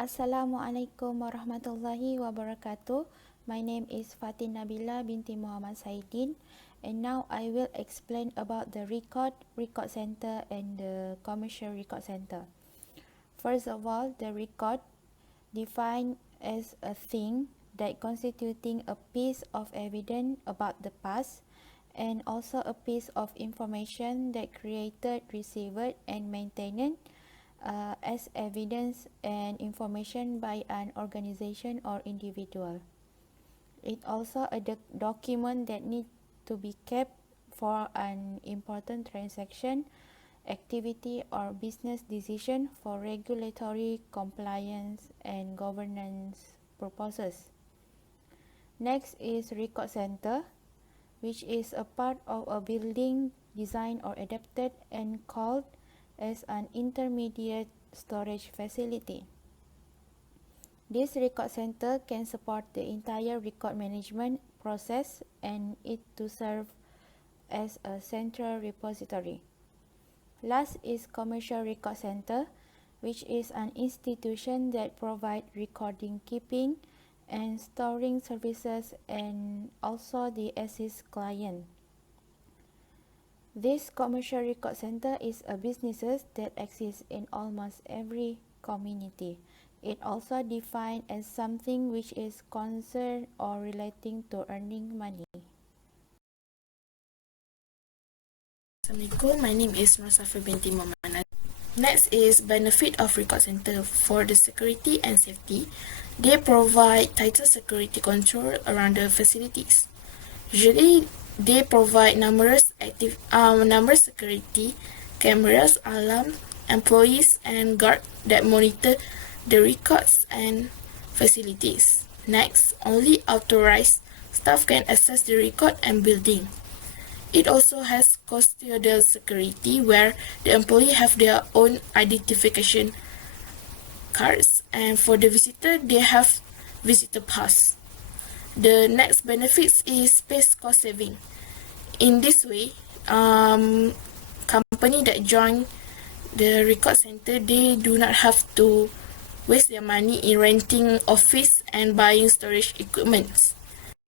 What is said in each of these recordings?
Assalamualaikum warahmatullahi wabarakatuh. My name is Fatin Nabila binti Muhammad Saidin, and now I will explain about the record center and the commercial record center. First of all, the record defined as a thing that constituting a piece of evidence about the past and also a piece of information that created, received and maintained as evidence and information by an organization or individual. It also a document that needs to be kept for an important transaction, activity or business decision for regulatory compliance and governance purposes. Next is record center, which is a part of a building designed or adapted and called as an intermediate storage facility. This record center can support the entire record management process and it to serve as a central repository. Last is commercial record center, which is an institution that provides recording keeping and storing services and also the assist client. This commercial record center is a business that exists in almost every community. It also defined as something which is concerned or relating to earning money. Assalamualaikum, my name is Safi binti Muhammad. Next is benefit of record center for the security and safety. They provide tighter security control around the facilities. Usually, they provide numerous security cameras, alarm, employees, and guard that monitor the records and facilities. Next, only authorized staff can access the record and building. It also has custodial security where the employee have their own identification cards, and for the visitor, they have visitor pass. The next benefits is space cost saving. In this way, company that join the record center, they do not have to waste their money in renting office and buying storage equipment.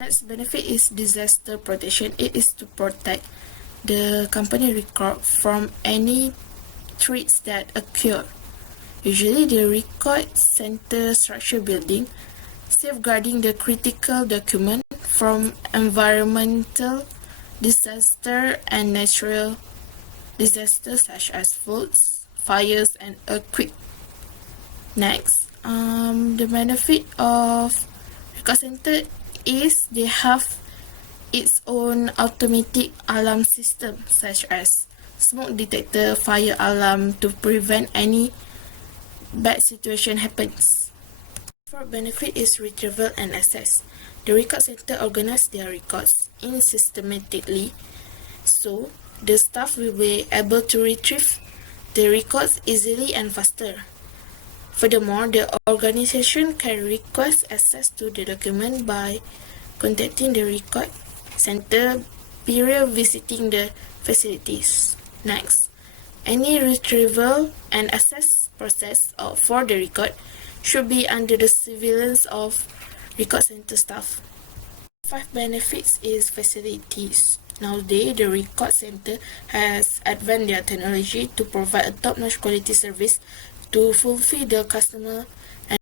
Next benefit is disaster protection. It is to protect the company record from any threats that occur. Usually, the record center structure building safeguarding the critical document from environmental disaster and natural disasters such as floods, fires, and earthquake. Next, the benefit of record center is they have its own automatic alarm system such as smoke detector, fire alarm to prevent any bad situation happens. For benefit is retrieval and access. The record center organize their records in systematically, so the staff will be able to retrieve the records easily and faster. Furthermore, the organization can request access to the document by contacting the record center prior visiting the facilities. Next, any retrieval and access process for the record should be under the surveillance of record center staff. 5 benefits is facilities. Nowadays, the record center has advanced their technology to provide a top-notch quality service to fulfill the customer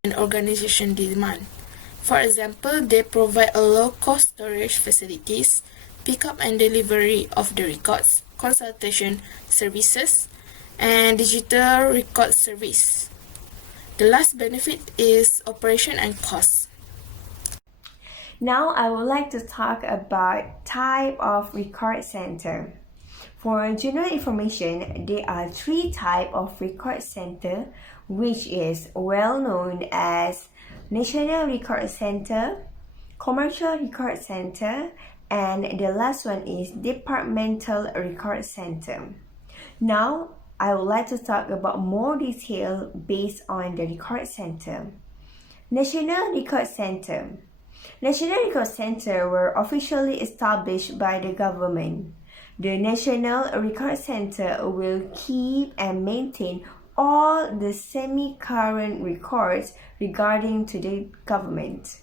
and organization demand. For example, they provide a low-cost storage facilities, pickup and delivery of the records, consultation services, and digital record service. The last benefit is operation and cost. Now I would like to talk about type of record center. For general information, there are 3 types of record center, which is well known as National Record Center, Commercial Record Center, and the last one is Departmental Record Center. Now, I would like to talk about more detail based on the record center. National Record Center. National Record Center were officially established by the government. The National Record Center will keep and maintain all the semi-current records regarding to the government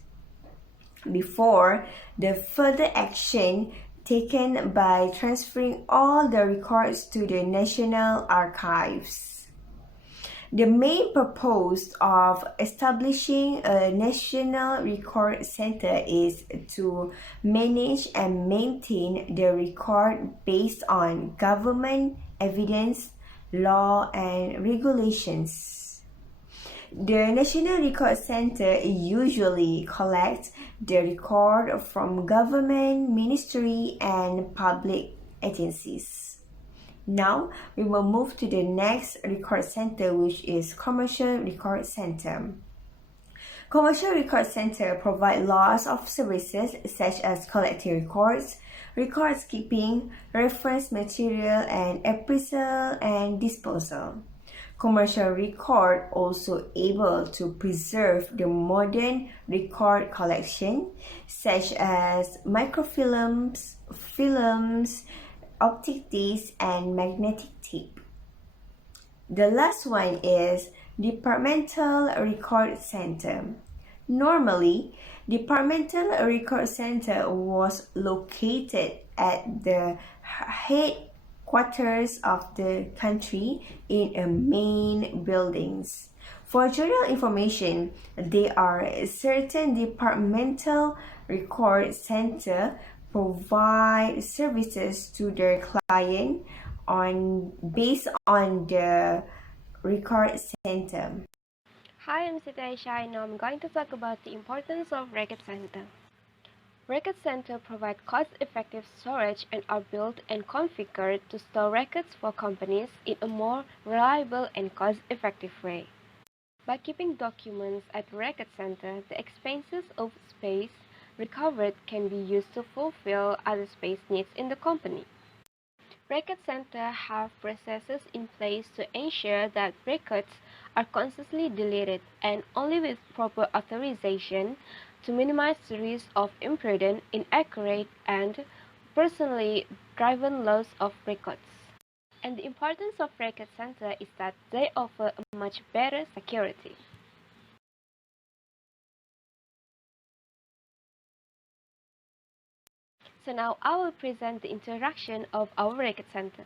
before the further action taken by transferring all the records to the National Archives. The main purpose of establishing a National Record Center is to manage and maintain the record based on government evidence, law, and regulations. The National Record Center usually collects the record from government, ministry, and public agencies. Now, we will move to the next record center, which is Commercial Record Center. Commercial Record Center provide lots of services such as collecting records, records keeping, reference material, and appraisal and disposal. Commercial record also able to preserve the modern record collection such as microfilms, films, optic disc, and magnetic tape. The last one is Departmental Record Center. Normally, Departmental Record Center was located at the headquarters of the country in a main buildings. For general information, there are certain departmental record center provide services to their client based on the record center. Hi, I'm Sita Aisha and now I'm going to talk about the importance of record center. Record center provide cost-effective storage and are built and configured to store records for companies in a more reliable and cost-effective way. By keeping documents at record center, the expenses of space recovered can be used to fulfill other space needs in the company. Record center have processes in place to ensure that records are constantly deleted and only with proper authorization to minimize the risk of imprudent, inaccurate, and personally driven loss of records. And the importance of record center is that they offer a much better security. So now I will present the interaction of our record center.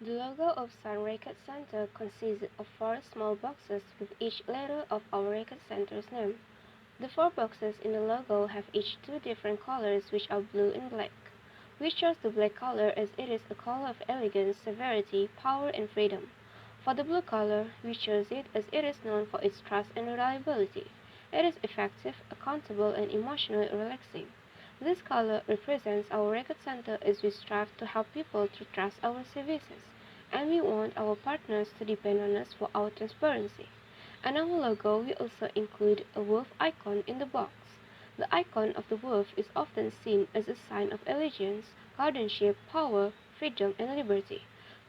The logo of Sun Record Center consists of 4 small boxes with each letter of our record center's name. The 4 boxes in the logo have each 2 different colors which are blue and black. We chose the black color as it is a color of elegance, severity, power and freedom. For the blue color, we chose it as it is known for its trust and reliability. It is effective, accountable and emotionally relaxing. This color represents our record center as we strive to help people to trust our services, and we want our partners to depend on us for our transparency. On our logo, we also include a wolf icon in the box. The icon of the wolf is often seen as a sign of allegiance, guardianship, power, freedom, and liberty.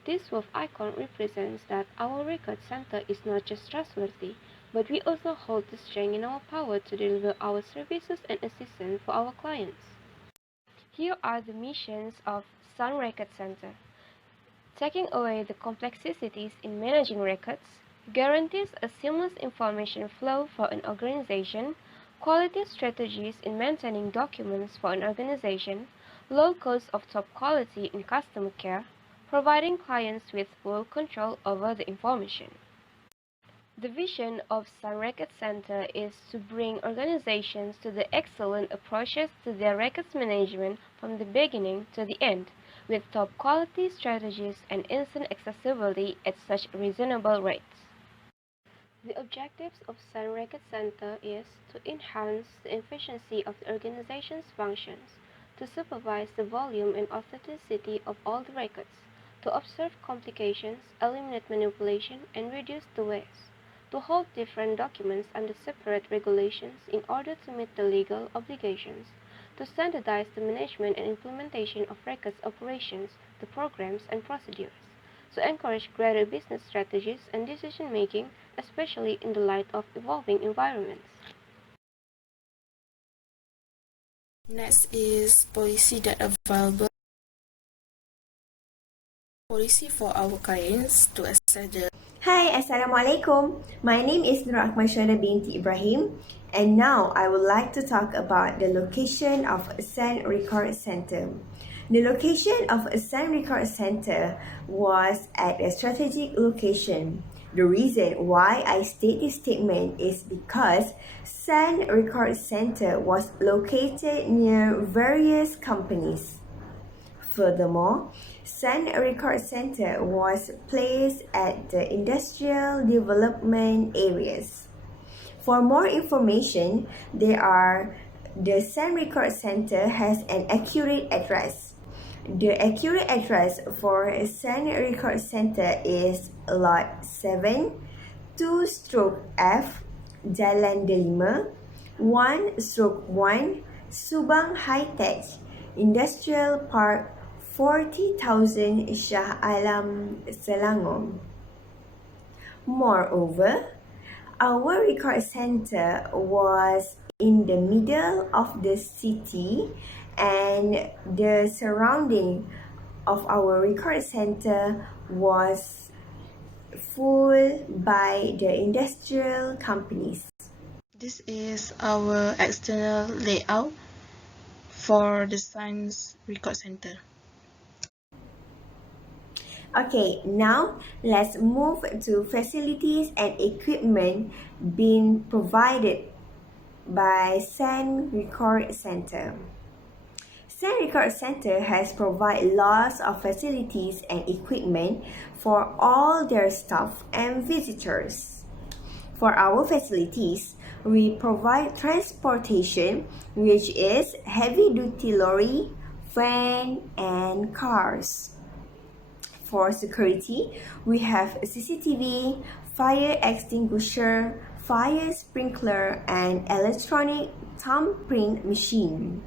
This wolf icon represents that our record center is not just trustworthy, but we also hold the strength in our power to deliver our services and assistance for our clients. Here are the missions of Sun Record Center. Taking away the complexities in managing records, guarantees a seamless information flow for an organization, quality strategies in maintaining documents for an organization, low cost of top quality in customer care, providing clients with full control over the information. The vision of Sun Record Center is to bring organizations to the excellent approaches to their records management from the beginning to the end, with top quality strategies and instant accessibility at such reasonable rates. The objectives of Sun Record Center is to enhance the efficiency of the organization's functions, to supervise the volume and authenticity of all the records, to observe complications, eliminate manipulation, and reduce the waste, to hold different documents under separate regulations in order to meet the legal obligations, to standardize the management and implementation of records operations, the programs and procedures, to encourage greater business strategies and decision-making, especially in the light of evolving environments. Next is policy that available policy for our clients to access the. Hi, Assalamualaikum. My name is Nur Ahmadsyada binti Ibrahim, and now I would like to talk about the location of Sand Record Center. The location of Sand Record Center was at a strategic location. The reason why I state this statement is because Sand Record Center was located near various companies. Furthermore, Sun Record Center was placed at the industrial development areas. For more information, the Sun Record Center has an accurate address. The accurate address for Sun Record Center is Lot 7, 2/F, Jalan Delima, 1/1, Subang High Tech, Industrial Park, 40,000 Shah Alam, Selangor. Moreover, our record center was in the middle of the city, and the surrounding of our record center was full by the industrial companies. This is our external layout for the Science Record Center. Okay, now let's move to facilities and equipment being provided by Sand Record Center. Sand Record Center has provided lots of facilities and equipment for all their staff and visitors. For our facilities, we provide transportation, which is heavy-duty lorry, van, and cars. For security, we have CCTV, fire extinguisher, fire sprinkler, and electronic thumbprint machine.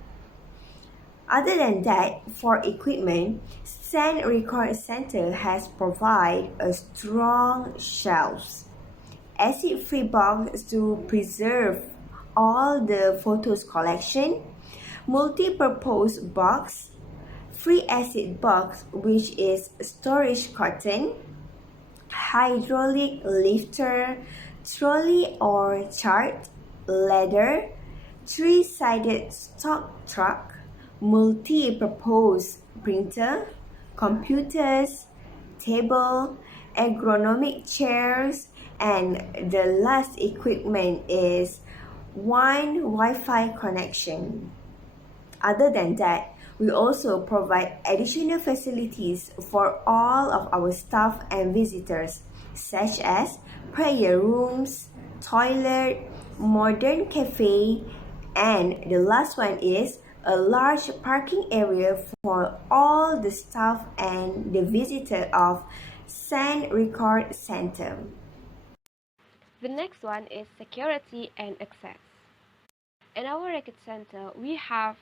Other than that, for equipment, Sand Record Center has provided a strong shelves, acid-free box to preserve all the photos collection, multi-purpose box, free acid box, which is storage carton, hydraulic lifter, trolley or chart, ladder, three-sided stock truck, multi-purpose printer, computers, table, ergonomic chairs, and the last equipment is one Wi-Fi connection. Other than that, we also provide additional facilities for all of our staff and visitors, such as prayer rooms, toilet, modern cafe, and the last one is a large parking area for all the staff and the visitor of Sand Record Center. The next one is security and access. In our record center, we have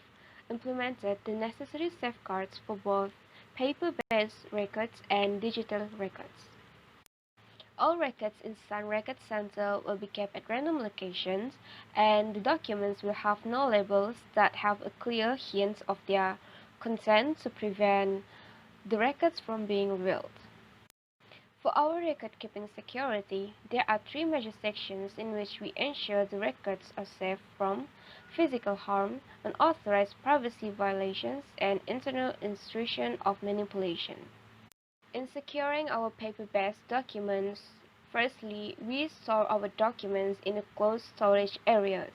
implemented the necessary safeguards for both paper-based records and digital records. All records in Sun Record Center will be kept at random locations, and the documents will have no labels that have a clear hint of their content to prevent the records from being revealed. For our record-keeping security, there are three major sections in which we ensure the records are safe from physical harm, unauthorized privacy violations, and internal intrusion of manipulation. In securing our paper-based documents, firstly, we store our documents in closed storage areas.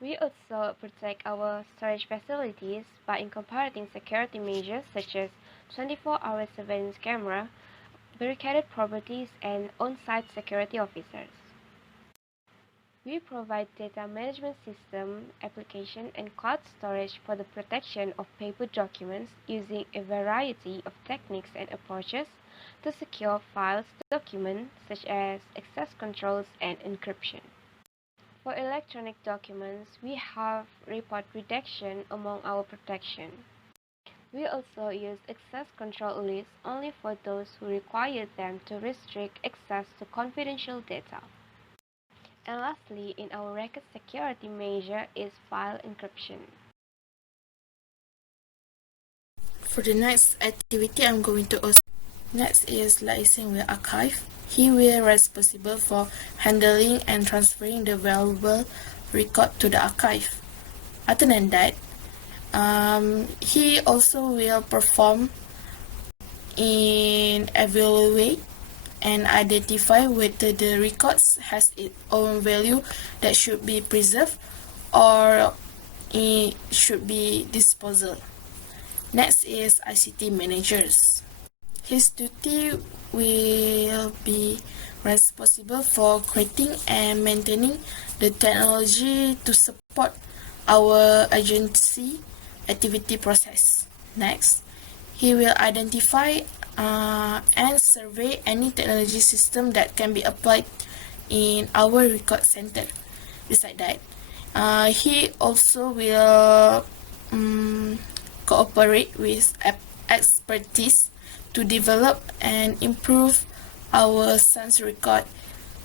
We also protect our storage facilities by incorporating security measures such as 24-hour surveillance camera, barricaded properties, and on-site security officers. We provide data management system, application, and cloud storage for the protection of paper documents using a variety of techniques and approaches to secure files, documents such as access controls and encryption. For electronic documents, we have report redaction among our protection. We also use access control lists only for those who require them to restrict access to confidential data. And lastly, in our record security measure is file encryption. For the next activity, I'm going to also. Next is liaising with archive. He will responsible for handling and transferring the valuable record to the archive. Other than that, he also will perform in evaluate and identify whether the records has its own value that should be preserved or it should be disposal. Next is ICT managers. His duty will be responsible for creating and maintaining the technology to support our agency activity process. Next, he will identify and survey any technology system that can be applied in our record center. Besides that, he also will cooperate with expertise to develop and improve our Science Record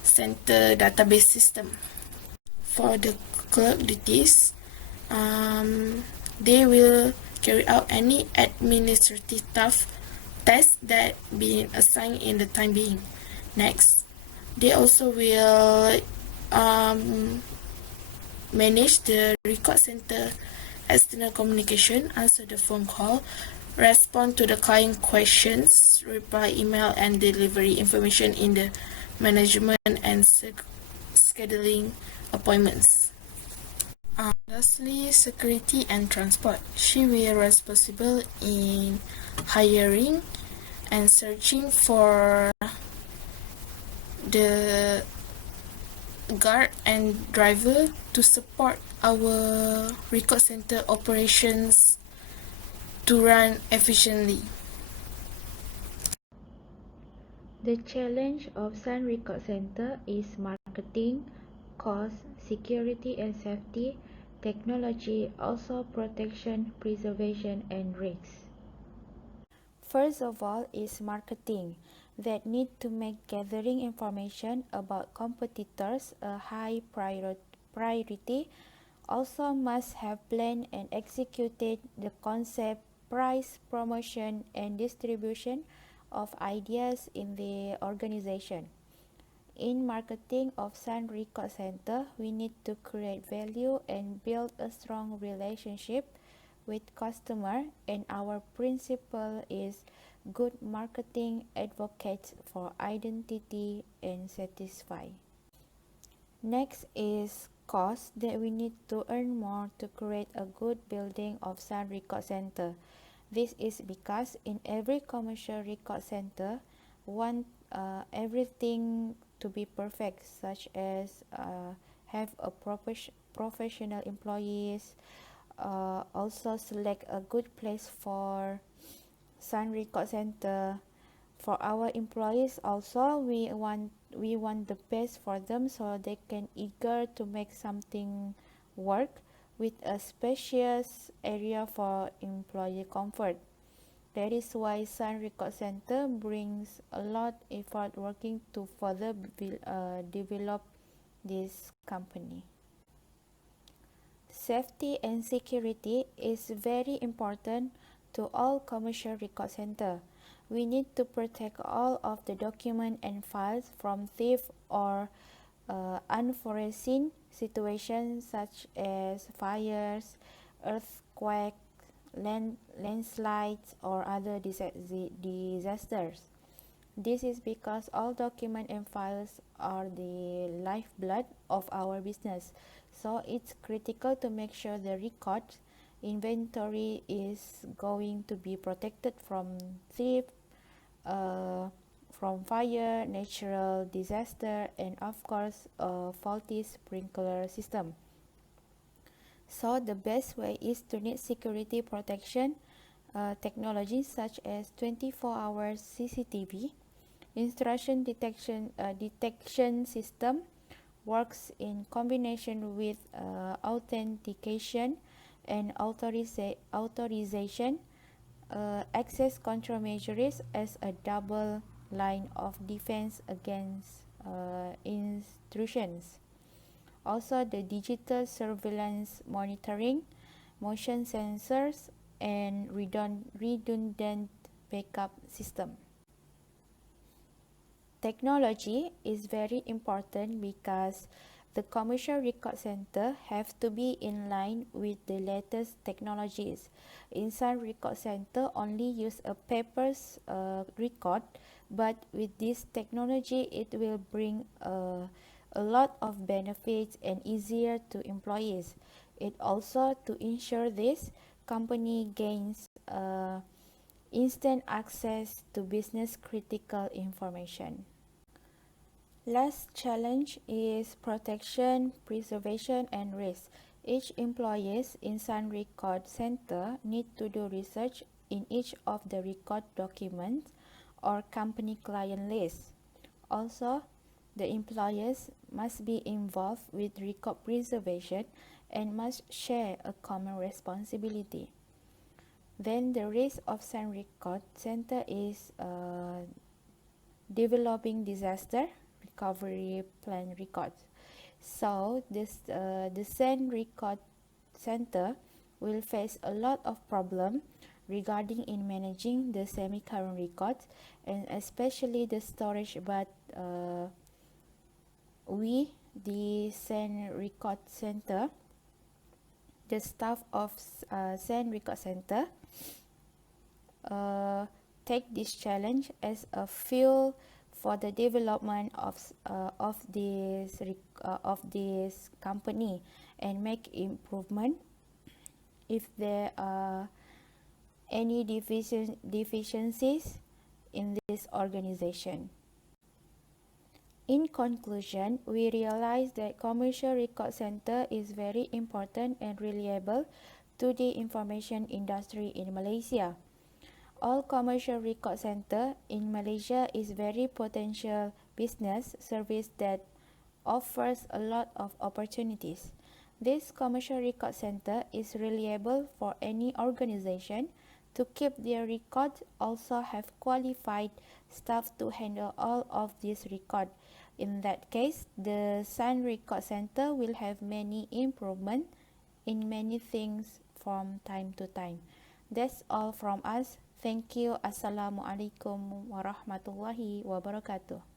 Center database system. For the clerk duties, they will carry out any administrative tasks that being assigned in the time being. Next, they also will manage the record center external communication, answer the phone call, respond to the client questions, reply email, and delivery information in the management and scheduling appointments. Lastly, security and transport. She will responsible in hiring and searching for the guard and driver to support our record center operations to run efficiently. The challenge of Sun Record Center is marketing, cost, security and safety, technology, also protection, preservation and risks. First of all is marketing, that need to make gathering information about competitors a high priority. Also must have planned and executed the concept, price, promotion and distribution of ideas in the organization. In marketing of Sun Record Center, we need to create value and build a strong relationship with customer, and our principle is good marketing advocates for identity and satisfy. Next is cost, that we need to earn more to create a good building of Sun Record Center. This is because in every commercial record center, want everything to be perfect, such as have a professional employees, also select a good place for Sun Record Center. For our employees also, we want the best for them so they can eager to make something work with a spacious area for employee comfort. That is why Sun Record Center brings a lot effort working to further develop this company. Safety and security is very important to all commercial record center. We need to protect all of the document and files from theft or unforeseen situations such as fires, earthquakes, landslides, or other disasters. This is because all documents and files are the lifeblood of our business, so it's critical to make sure the record inventory is going to be protected from theft, from fire, natural disaster, and of course a faulty sprinkler system. So the best way is to need security protection technologies such as 24 hours CCTV, intrusion detection system, works in combination with authentication and authorization, access control measures as a double line of defense against intrusions. Also the digital surveillance monitoring, motion sensors, and redundant backup system. Technology is very important because the commercial record center have to be in line with the latest technologies. In some record center only use a paper record, but with this technology it will bring a lot of benefits and easier to employees. It also to ensure this company gains instant access to business critical information. Last challenge is protection, preservation, and risk. Each employees in Sun Record Center need to do research in each of the record documents or company client list. Also, the employees must be involved with record preservation and must share a common responsibility. Then the risk of Sun Record Center is developing disaster recovery plan records. So the Sun Record Center will face a lot of problem regarding in managing the semi-current records and especially the storage, but we, the Sun Record Center, the staff of Sun Record Center take this challenge as a fuel for the development of this company and make improvement if there are any deficiencies in this organization. In conclusion, we realize that commercial record center is very important and reliable to the information industry in Malaysia. All commercial record center in Malaysia is very potential business service that offers a lot of opportunities. This commercial record center is reliable for any organization to keep their records, also have qualified staff to handle all of these records. In that case, the Sun Record Center will have many improvement in many things from time to time. That's all from us. Thank you. Assalamualaikum warahmatullahi wabarakatuh.